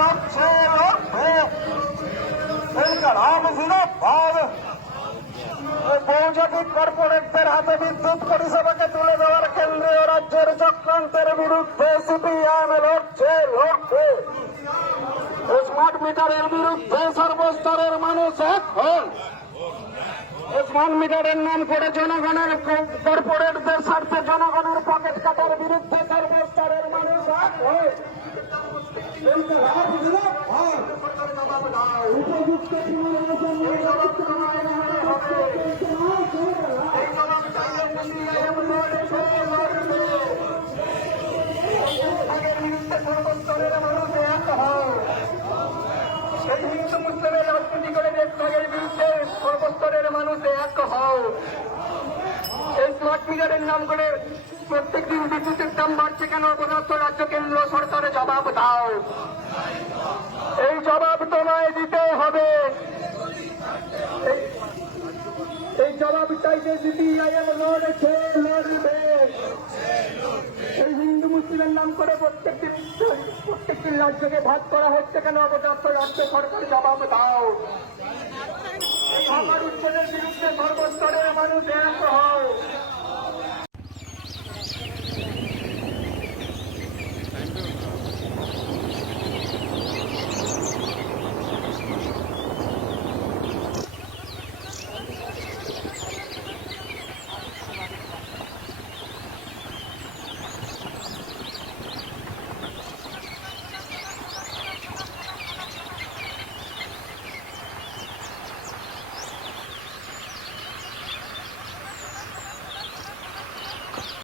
লড়ছে লড়বে ইনকালাব জিন্দাবাদ। বহুজাতিক কর্পোরেটদের হাতে বিদ্যুৎ পরিষেবাকে তুলে দেওয়ার কেন্দ্রীয় রাজ্যের চক্রান্তের বিরুদ্ধে সিপিএম লড়ছে লড়বে। স্মার্ট মিটারের বিরুদ্ধে সর্বস্তরের মানুষ এক হন। স্মার্ট মিটারের নাম করে জনগণের কর্পোরেটদের স্বার্থে জনগণের পকেট কাটার বিরুদ্ধে সর্বস্তরের মানুষ এক হন। উপযুক্ত সর্বস্তরের মানুষ এক হয়। সেই হিন্দু মুসলিমের রাজনীতি করে দেশভাগের বিরুদ্ধে সর্বস্তরের মানুষ এক হও। এই স্মার্ট মিটারের নাম করে প্রত্যেক দিন বিদ্যুতের দাম বাড়ছে কেন? অপদার্থ রাজ্য কেন্দ্র সরকারে জবাব দাও। এই জবাব তোমায় দিতে হবে। এই জবাব চাইতে সিপিআইএম লড়ছে লড়বে। এই হিন্দু মুসলিমের নাম করে প্রত্যেকটি রাজ্যকে ভাগ করা হচ্ছে কেন? অপদার্থ রাজ্য সরকার জবাব দাও। এই ভাঙার উচ্ছেদের বিরুদ্ধে সর্বস্তরের মানুষ এক